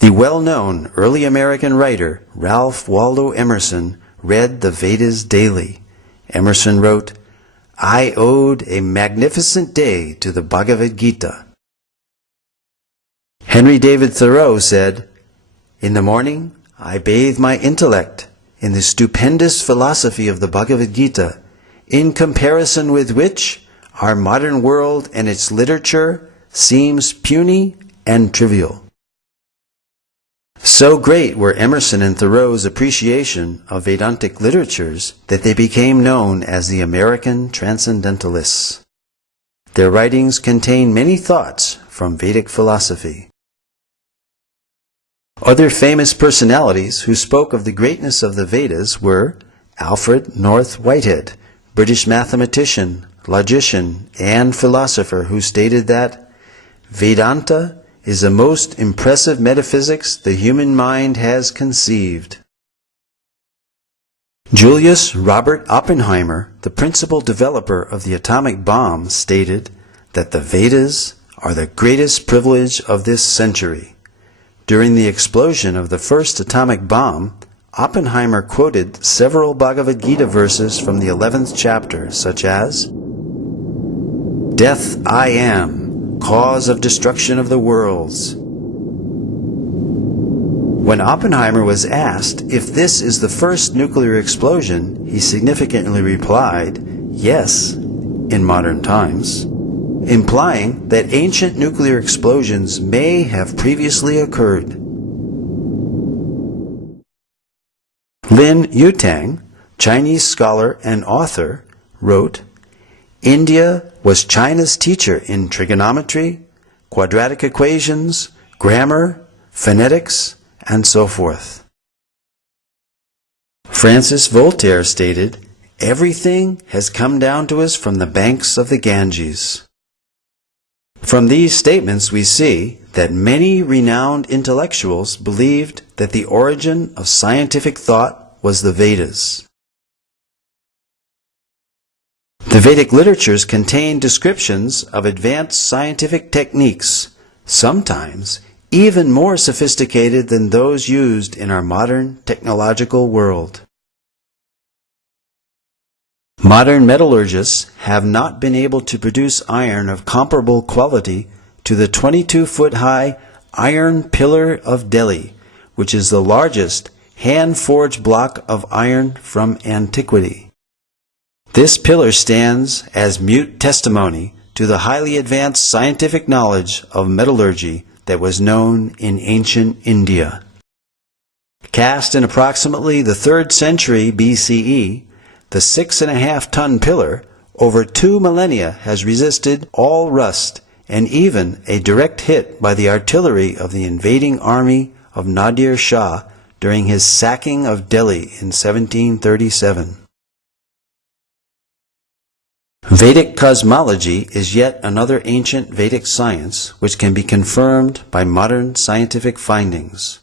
The well-known early American writer Ralph Waldo Emerson read the Vedas daily. Emerson wrote, "I owed a magnificent day to the Bhagavad Gita." Henry David Thoreau said, "In the morning, I bathe my intellect in the stupendous philosophy of the Bhagavad Gita, in comparison with which our modern world and its literature seems puny and trivial." So great were Emerson and Thoreau's appreciation of Vedantic literatures that they became known as the American Transcendentalists. Their writings contain many thoughts from Vedic philosophy. Other famous personalities who spoke of the greatness of the Vedas were Alfred North Whitehead, British mathematician, logician, and philosopher, who stated that Vedanta is the most impressive metaphysics the human mind has conceived. Julius Robert Oppenheimer, the principal developer of the atomic bomb, stated that the Vedas are the greatest privilege of this century. During the explosion of the first atomic bomb, Oppenheimer quoted several Bhagavad Gita verses from the 11th chapter, such as, "Death I am, cause of destruction of the worlds." When Oppenheimer was asked if this is the first nuclear explosion, he significantly replied, "Yes, in modern times," implying that ancient nuclear explosions may have previously occurred. Lin Yutang, Chinese scholar and author, wrote, "India was China's teacher in trigonometry, quadratic equations, grammar, phonetics, and so forth." Francis Voltaire stated, "Everything has come down to us from the banks of the Ganges." From these statements we see that many renowned intellectuals believed that the origin of scientific thought was the Vedas. The Vedic literatures contain descriptions of advanced scientific techniques, sometimes even more sophisticated than those used in our modern technological world. Modern metallurgists have not been able to produce iron of comparable quality to the 22-foot-high Iron Pillar of Delhi, which is the largest hand-forged block of iron from antiquity. This pillar stands as mute testimony to the highly advanced scientific knowledge of metallurgy that was known in ancient India. Cast in approximately the 3rd century BCE, the 6.5-ton pillar over 2 millennia has resisted all rust and even a direct hit by the artillery of the invading army of Nadir Shah during his sacking of Delhi in 1737. Vedic cosmology is yet another ancient Vedic science which can be confirmed by modern scientific findings.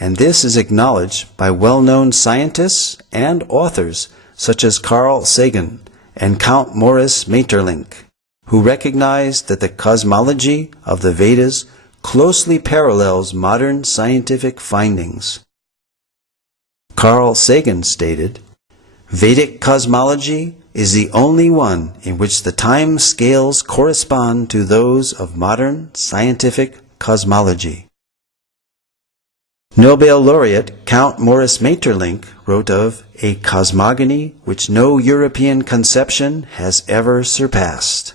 And this is acknowledged by well-known scientists and authors such as Carl Sagan and Count Maurice Maeterlinck, who recognized that the cosmology of the Vedas closely parallels modern scientific findings. Carl Sagan stated, "Vedic cosmology is the only one in which the time scales correspond to those of modern scientific cosmology." Nobel laureate Count Maurice Maeterlinck wrote of a cosmogony which no European conception has ever surpassed.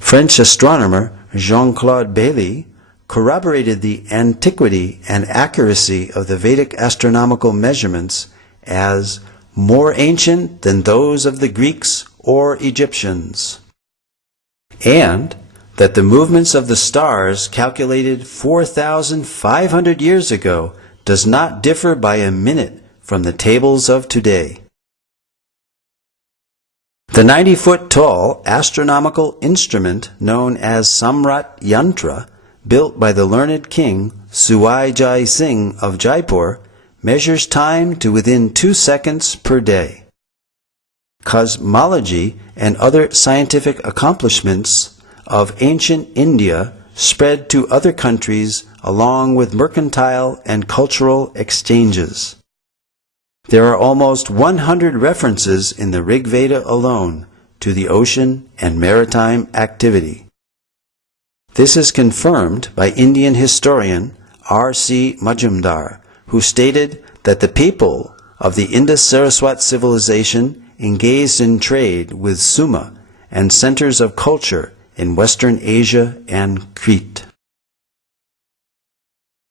French astronomer Jean-Claude Bailly corroborated the antiquity and accuracy of the Vedic astronomical measurements as more ancient than those of the Greeks or Egyptians, and that the movements of the stars calculated 4,500 years ago does not differ by a minute from the tables of today. The 90-foot-tall astronomical instrument known as Samrat Yantra, built by the learned king Suai Jai Singh of Jaipur, measures time to within 2 seconds per day. Cosmology and other scientific accomplishments of ancient India spread to other countries along with mercantile and cultural exchanges. There are almost 100 references in the Rig Veda alone to the ocean and maritime activity. This is confirmed by Indian historian R.C. Majumdar, who stated that the people of the Indus-Saraswat civilization engaged in trade with Suma and centers of culture in Western Asia and Crete.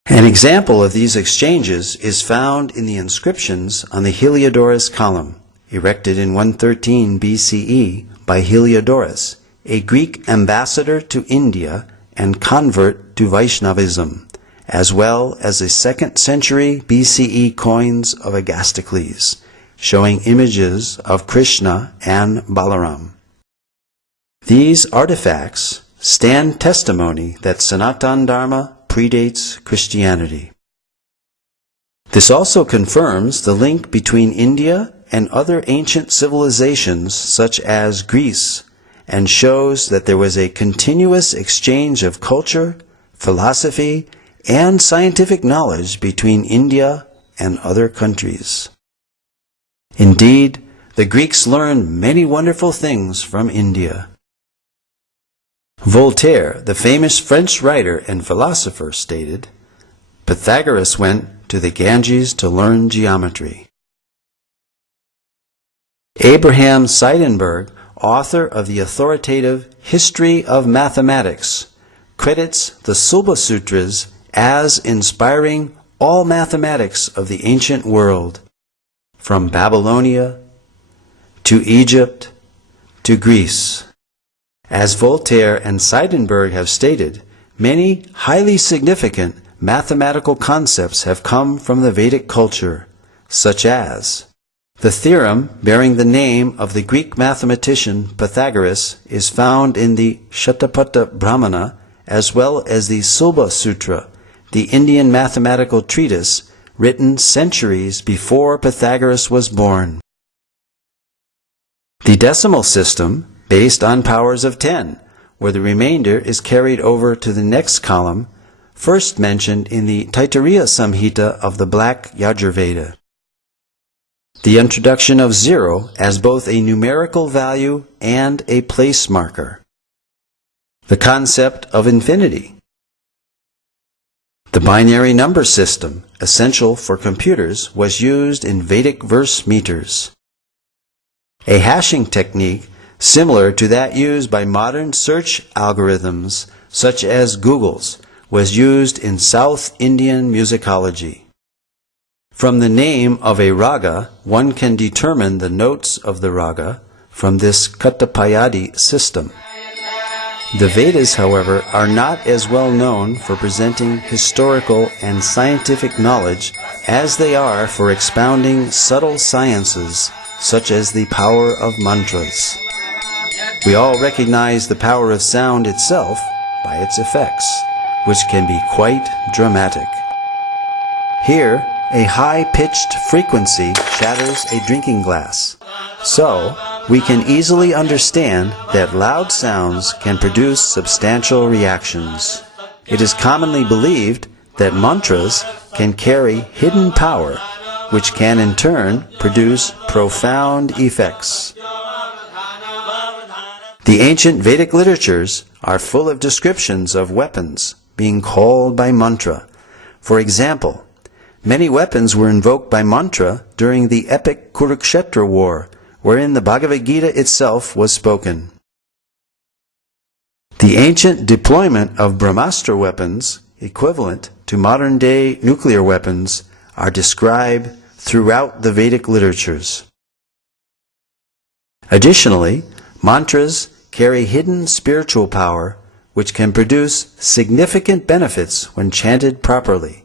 An example of these exchanges is found in the inscriptions on the Heliodorus column, erected in 113 BCE by Heliodorus, a Greek ambassador to India and convert to Vaishnavism, as well as the 2nd century BCE coins of Agastocles, showing images of Krishna and Balaram. These artifacts stand testimony that Sanatana Dharma predates Christianity. This also confirms the link between India and other ancient civilizations such as Greece, and shows that there was a continuous exchange of culture, philosophy, and scientific knowledge between India and other countries. Indeed, the Greeks learned many wonderful things from India. Voltaire, the famous French writer and philosopher, stated, "Pythagoras went to the Ganges to learn geometry." Abraham Seidenberg, author of the authoritative History of Mathematics, credits the Sulba Sutras as inspiring all mathematics of the ancient world, from Babylonia to Egypt to Greece. As Voltaire and Seidenberg have stated, many highly significant mathematical concepts have come from the Vedic culture, such as the theorem bearing the name of the Greek mathematician Pythagoras is found in the Shatapatha Brahmana, as well as the Sulba Sutra, the Indian mathematical treatise written centuries before Pythagoras was born. The decimal system, based on powers of 10, where the remainder is carried over to the next column, first mentioned in the Taittiriya Samhita of the Black Yajurveda. The introduction of 0 as both a numerical value and a place marker. The concept of infinity. The binary number system, essential for computers, was used in Vedic verse meters. A hashing technique similar to that used by modern search algorithms such as Google's was used in South Indian musicology. From the name of a raga, one can determine the notes of the raga from this Katapayadi system. The Vedas, however, are not as well known for presenting historical and scientific knowledge as they are for expounding subtle sciences such as the power of mantras. We all recognize the power of sound itself by its effects, which can be quite dramatic. Here, a high-pitched frequency shatters a drinking glass. So, we can easily understand that loud sounds can produce substantial reactions. It is commonly believed that mantras can carry hidden power, which can in turn produce profound effects. The ancient Vedic literatures are full of descriptions of weapons being called by mantra. For example, many weapons were invoked by mantra during the epic Kurukshetra war, wherein the Bhagavad Gita itself was spoken. The ancient deployment of Brahmastra weapons, equivalent to modern-day nuclear weapons, are described throughout the Vedic literatures. Additionally, mantras carry hidden spiritual power which can produce significant benefits when chanted properly.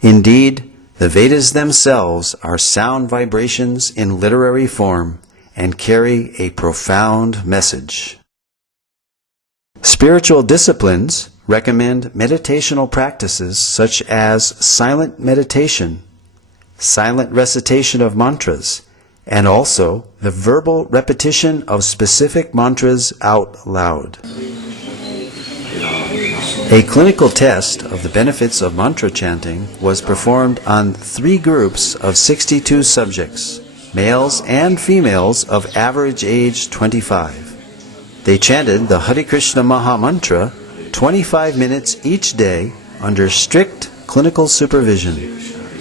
Indeed, the Vedas themselves are sound vibrations in literary form and carry a profound message. Spiritual disciplines recommend meditational practices such as silent meditation, silent recitation of mantras, and also the verbal repetition of specific mantras out loud. A clinical test of the benefits of mantra chanting was performed on 3 groups of 62 subjects, males and females of average age 25. They chanted the Hare Krishna Maha Mantra 25 minutes each day under strict clinical supervision.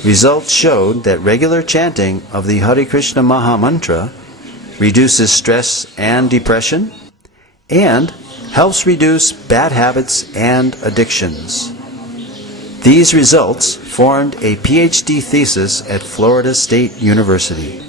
Results showed that regular chanting of the Hare Krishna Maha Mantra reduces stress and depression and helps reduce bad habits and addictions. These results formed a PhD thesis at Florida State University.